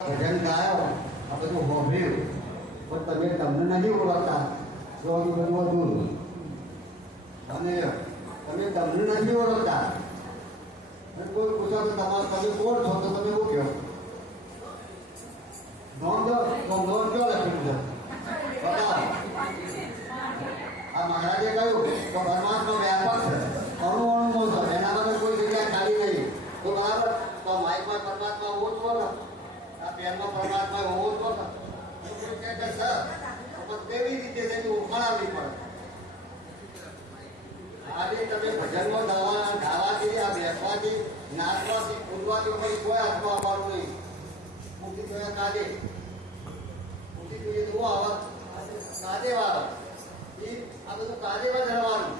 ભજન ગાયો આ બધું હોભળ્યું પણ તમે તમને નથી ઓળખતા તો બધું હતું અને તમે તમને નથી ઓળખતા અને કોઈ પૂછો તો તમે કોણ છો તો તમે શું કહો નોંધ નોંધ કયો લખ્યું છે બતાવો આ મહારાજે કહ્યું તો પરમાત્મા વ્યાપક છે અણુ અણુ છે એના વગર કોઈ જગ્યા ખાલી નહીં તો બરાબર તો માઇકમાં પરમાત્મા ઓછો ને આ પેનમાં પરમાત્મા હોવો તો કેવી રીતે તેની ઓળખાણ આવવી પડે આજે તમે ભજનમાં ગાવાથી આ બેસવાથી નાચવાથી કૂદવાથી કોઈ હાથમાં આવવાનું નહીં મૂકી જોઈએ કાદે મૂકી જોઈએ તો આવે કાદે વાળો એ આ બધું કાદેમાં જણવાનું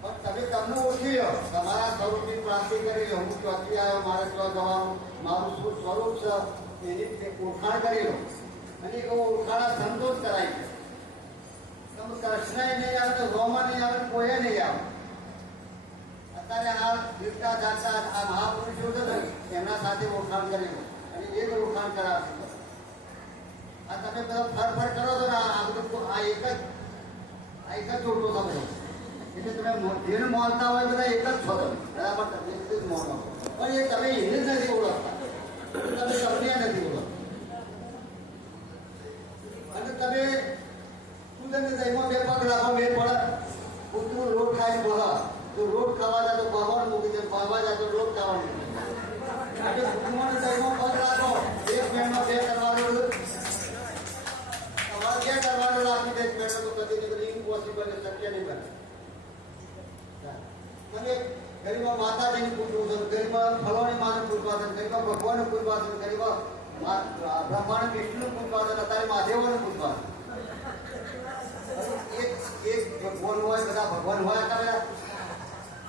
પણ તમે તમને ઓળખી લો તમારા સ્વરૂપની પ્રાપ્તિ કરી લો હું ચોથી આવ્યો મારે ક્યાં જવાનું મારું શું સ્વરૂપ છે એની ઓળખાણ કરી લો અને ઓળખાણ સંતોષ કરાય છે તમે કૃષ્ણ નહીં આવે તો રોમા નહીં આવે કોઈ નહીં આવે અત્યારે આ દીકતા જાતા આ મહાપુરુષો છે ને એમના સાથે ઓળખાણ કરી લો અને એ જ ઓળખાણ કરાવશે આ તમે બધા ફર કરો છો ને આ બધું આ એક જ જોડો તમે એટલે તમે જેને માનતા હોય બધા એક જ છો તમે બરાબર તમે એક જ માનો પણ એ તમે એને જ નથી ઓળખતા તમે તમને નથી ઓળખતા અને તમે તું તમે દહીંમાં બે પગ રાખો બે પડે કૂતરું રોટ ખાઈ બોલા તો રોટ ખાવા જાય તો ભગવાન મૂકી દે ભગવા જાય તો રોટ ખાવાનું એટલે કૂતરું દહીંમાં પગ રાખો એક મિનિટમાં બે કરવાનું તમારે ક્યાં કરવાનું રાખી દે એક મિનિટ તો કદી નહીં ઇમ્પોસિબલ શક્ય નહીં બને અને ગરીબમાં માતાજીને પૂછવું છે ગરીબમાં ફળોની માને પૂછવા છે ગરીબમાં ભગવાનને પૂછવા છે ગરીબમાં બ્રહ્માંડ વિષ્ણુ પૂછવા છે અત્યારે મહાદેવને પૂછવા છે એક ભગવાન હોય બધા ભગવાન હોય તમે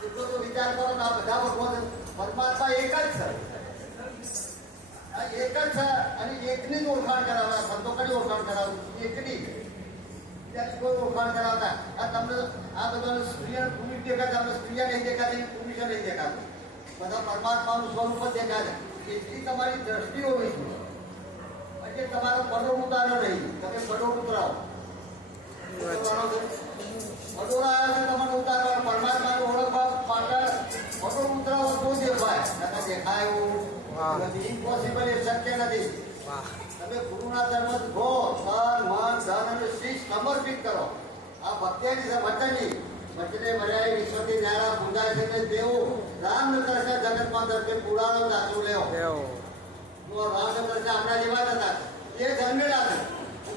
એટલો તો વિચાર કરો ને આ બધા ભગવાન પરમાત્મા એક જ છે આ એક જ છે અને એકની જ ઓળખાણ કરાવવા સંતો કડી ઓળખાણ કરાવું એકની કોઈ ઓળખાણ કરાવતા આ તમને આ બધા સ્ત્રીઓ પુરુષ દેખાતા આપણે સ્ત્રીઓ નહીં દેખાતી પુરુષો નહીં દેખાતા બધા પરમાત્માનું સ્વરૂપ જ દેખાય એટલી તમારી દ્રષ્ટિ હોવી જોઈએ એટલે તમારો પડો ઉતારો નહીં તમે પડો ઉતરાવો પડોળા આવ્યો છે તમારે ઉતારવા પરમાત્માને ઓળખવા માટે પડો ઉતરાવો તો દેખાય નકર દેખાય એવું ઇમ્પોસિબલ એ શક્ય નથી તમે ગુરુના ધર્મ ધો તન મન ધન અને શીશ સમર્પિત કરો આ ભક્તિની વચની વચને મર્યાય વિશ્વથી નારા પૂજાય છે ને દેવો રામ દર્શન જગતમાં દર્શન પુરાણો દાખલો લેવો રામ દર્શન આપણા જેવા જ હતા એ જન્મેલા છે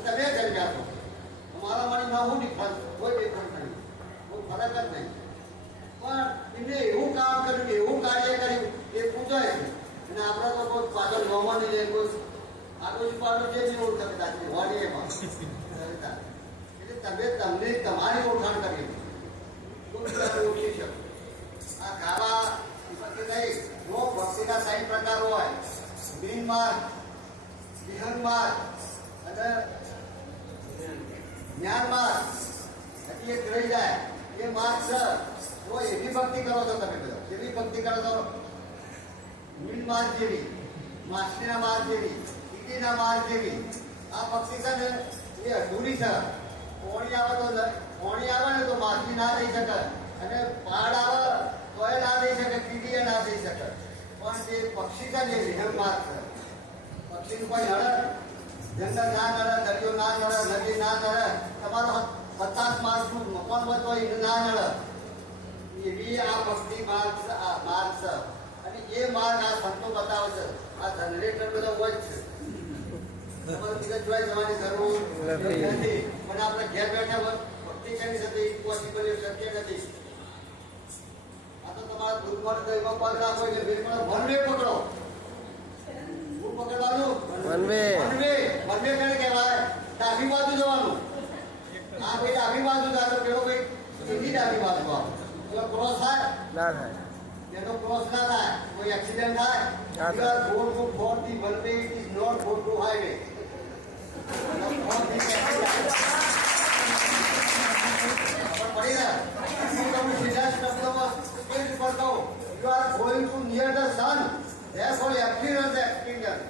તમે જન્મ્યા છો મારા માણીમાં હું ડિફરન્સ કોઈ ડિફરન્સ નહીં કોઈ ફરક જ નહીં પણ એમને એવું કામ કર્યું એવું કાર્ય કર્યું એ પૂજાય છે અને આપણે તો કોઈ પાછળ નોમાં નહીં લે કોઈ આટલું પાડું જે બી ઓળખતા હોવાની એમાં એટલે તમે તમને તમારી ઓળખાણ કરી ઓળખી શકો આ ગાવા ભક્તિ નહીં જો ભક્તિના 3 પ્રકાર હોય બિન માર્ગ વિહંગ માર્ગ અને જ્ઞાન માર્ગ હજી એક રહી જાય એ માર્ગ છે તો એવી ભક્તિ કરો છો તમે બધા એવી ભક્તિ કરો છો બિન માર્ગ જેવી માછલીના માર્ગ જેવી ના માર્ગ જેવી આ ભક્તિ છે ને એ અધૂરી છે પોણી આવે ને તો માછલી ના થઈ શકે અને પાડ આવે તો એ ના થઈ શકે કીડીએ ના થઈ શકે પણ જે પક્ષી છે ને વિહંગ માર્ગ છે પક્ષીનું કોઈ નડે જંગલ ના નડે દરિયો ના નડે નદી ના નડે તમારો 50 માર્કનું મકાન હોય તો એ ના નડે એવી આ ભક્તિ માર્ગ છે અને એ માર્ગ આ સંતો બતાવે છે આ જનરેટર બધા હોય છે તમારે બીજા જોઈ જવાની જરૂર નથી પણ આપણે ઘેર બેઠા ભક્તિ કરી શકીએ ઇમ્પોસિબલ એ શક્ય નથી આ તો તમારા દુર્ગમાં દહીંમાં પગ રાખો એટલે બિલકુલ વનવે પકડો શું પકડવાનું વનવે કને કહેવાય ડાબી બાજુ જવાનું આ કોઈ ડાબી બાજુ જાય તો પેલો કોઈ સીધી ડાબી બાજુ આવો પેલો ક્રોસ થાય ના થાય એનો ક્રોસ ના થાય કોઈ એક્સિડન્ટ થાય you are going to for the one way it is not go to highway you are going to near the sun therefore appearance experience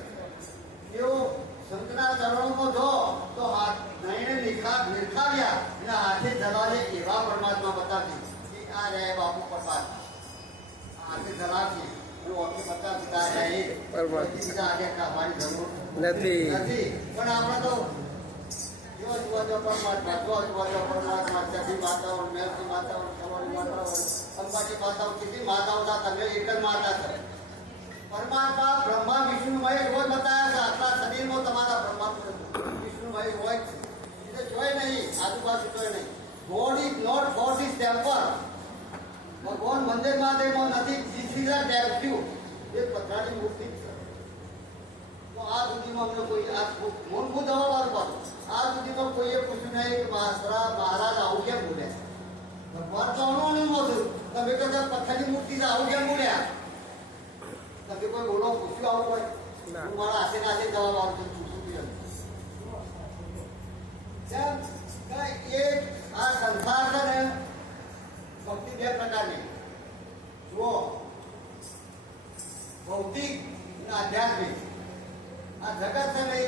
you આપવાની જરૂર નથી. નથી. પણ આપણે તો જો પરમાત્મા છઠ્ઠી માતાઓ, મેલથી માતાઓ, સવારી માતાઓ, અંબાજી માતાઓ, કેટલી માતાઓ હતા, તમે એક જ માતા છો. પરમાત્મા બ્રહ્મા વિષ્ણુમય હોય બતાવ્યા છે. આટલા શરીરમાં તમારા બ્રહ્મા વિષ્ણુમય હોય છે. એટલે જોઈ નહીં, આજુબાજુ જોઈ નહીં. God is not God is temple. ભગવાન મંદિર મહાદેવમાં નથી. This is a statue. એ પથરાની મૂર્તિ છે. તો આ સુધીમાં અમને કોઈ આ મૂળભૂત જવાબ આપો. આ સુધીમાં કોઈએ પૂછ્યું નહીં કે મહારાજ આવું કેમ બોલ્યા? ભગવાન તો અણુનું હતું. તમે કહો પથ્થરની મૂર્તિ છે, આવું કેમ બોલ્યા? તમે કોઈ બોલો પૂછ્યું આવું હોય? હું મારા હાથે નાથે જવાબ આવતો પૂછ્યું. એ આ સંસાર છે ને, ભક્તિ બે પ્રકારની. જુઓ, ભૌતિક અને આધ્યાત્મિક. આ જગત છે ને, એ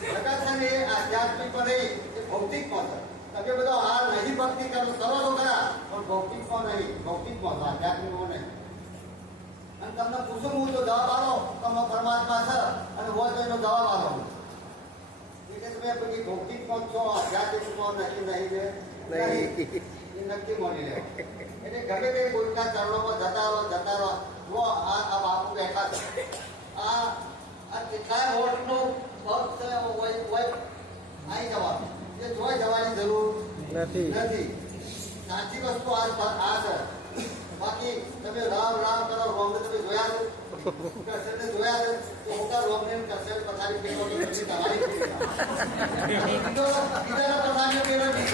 જગત છે ને એ આધ્યાત્મિક પણ નહીં, એ ભૌતિકમાં છે. તમે બધો હાલ નહીં ભક્તિ કરો તો ખરા, પણ ભૌતિકમાં નહીં, ભૌતિકમાં છે, આધ્યાત્મિકમાં નહીં. અને તમને પૂછું હું તો જવાબ આલો, તમે પરમાત્મા છે અને હોય તો એનો જવાબ આલો. એટલે તમે પછી ભૌતિકમાં છો, આધ્યાત્મિકમાં નહીં એ નક્કી માની લેવો. એટલે ગમે તે કોઈના ચરણોમાં જતા રહો. જો આ બાપુ બેઠા છે, આ કેટલાય વોટનો ભક્ત હોય આવી જવાનું. એ જોઈ જવાની જરૂર નથી. સાચી વસ્તુ આ છે. બાકી તમે રામ રામ કરો, રોમને તમે જોયા છે, કૃષ્ણને જોયા છે, તો હોતા રોમને કૃષ્ણ પથારી પેલો તમારી બીજાના પથારી પેલો તમારી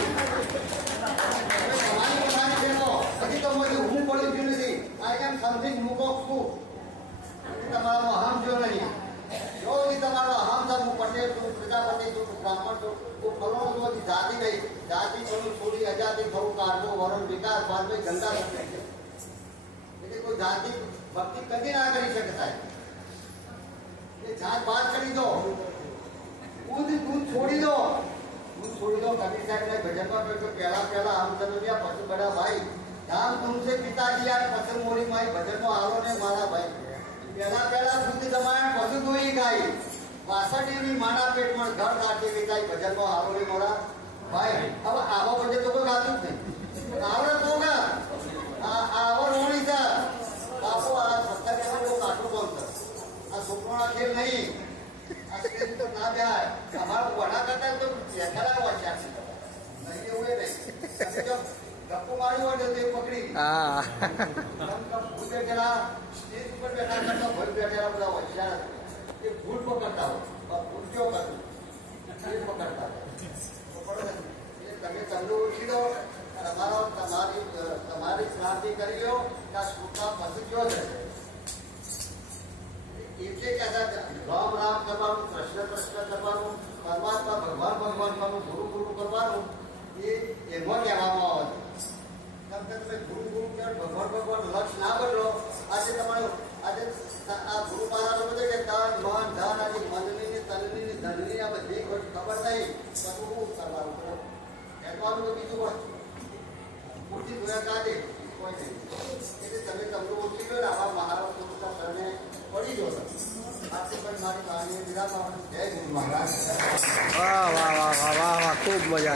પથારી પેલો પછી તો હું પડી ગયું નથી. આઈ એમ સમથિંગ મૂકો છું. તમારો અહમ જો નહીં. જો તમારો અહમ છે, હું પટેલ છું, પ્રજાપતિ છું, બ્રાહ્મણ છું, હું ફલો છું, જાતિ નહીં. જાતિ થોડું છોડી અજાતિ થવું, કાઢવું, વરણ વિકાસ બાદ ગંદા થશે. એટલે કોઈ જાતિ ભક્તિ કદી ના કરી શકતા. એ જાત બાદ કરી દો, દૂધ છોડી દો. દૂધ છોડી દો. કબીર સાહેબ ને ભજનમાં બેઠો પહેલા આમ ચલોયા, પછી બડા ભાઈ ધામ તુમસે પિતાજી યાર, પછી મોરી માઈ ભજનમાં આવો ને મારા ભાઈ. પહેલા દૂધ જમાય, પછી દોઈ ગાય. વાસઠીની માના પેટમાં ઘર રાખી વિકાય, ભજનમાં આવો ને મારા ભાઈ. હવે આવો બધે તો કોઈ ગાતું જ નહીં. આવડે તો આવો રોણી છે બાપુ. આ સત્તર બહુ કાઠું બોલ છે. આ છોકરોના ખેલ નહીં. આ સ્ટેજ તો ના જાય. અમારા વડા કરતા તો બેઠેલા હોશિયાર છે. નહીં એવું નહીં. જો ગપ્પુ મારી હોય ને તો એ પકડી ભૂલ બેઠેલા, સ્ટેજ ઉપર બેઠા કરતા ભૂલ બેઠેલા બધા હોશિયાર. એ ભૂલ પકડતા હોય, ભૂલ કયો કરતું એ પકડતા હોય. તમે તમને ઓળખી દો. તમારી ક્રાંતિ કરી લો કે આ શ્લોકા પછી કયો છે. એટલે કે રામ રામ કરવાનું, કૃષ્ણ કૃષ્ણ કરવાનું, પરમાત્મા ભગવાન કરવાનું, ગુરુ કરવાનું, એ એમાં કહેવામાં આવે છે. તમે ગુરુ કહેવાય, ભગવાન લક્ષ ના બદલો. આજે તમારું આ ગુરુ મહારાજ બધે કે તન મન ધન આજે મનની તનની ધનની આ બધી ખબર નહીં. બધું શું કરવાનું કહેવાનું તો બીજું હોય. મૂર્તિ જોયા કાઢે કોઈ નહીં. એટલે તમે તમને ઓળખી લો ને, આવા મહારાજ પોતાના શરણે પડી જો. આથી પણ મારી કહાની વિરામ. જય ગુરુ મહારાજ. વાહ વાહ વાહ વાહ વાહ વાહ, ખૂબ મજા.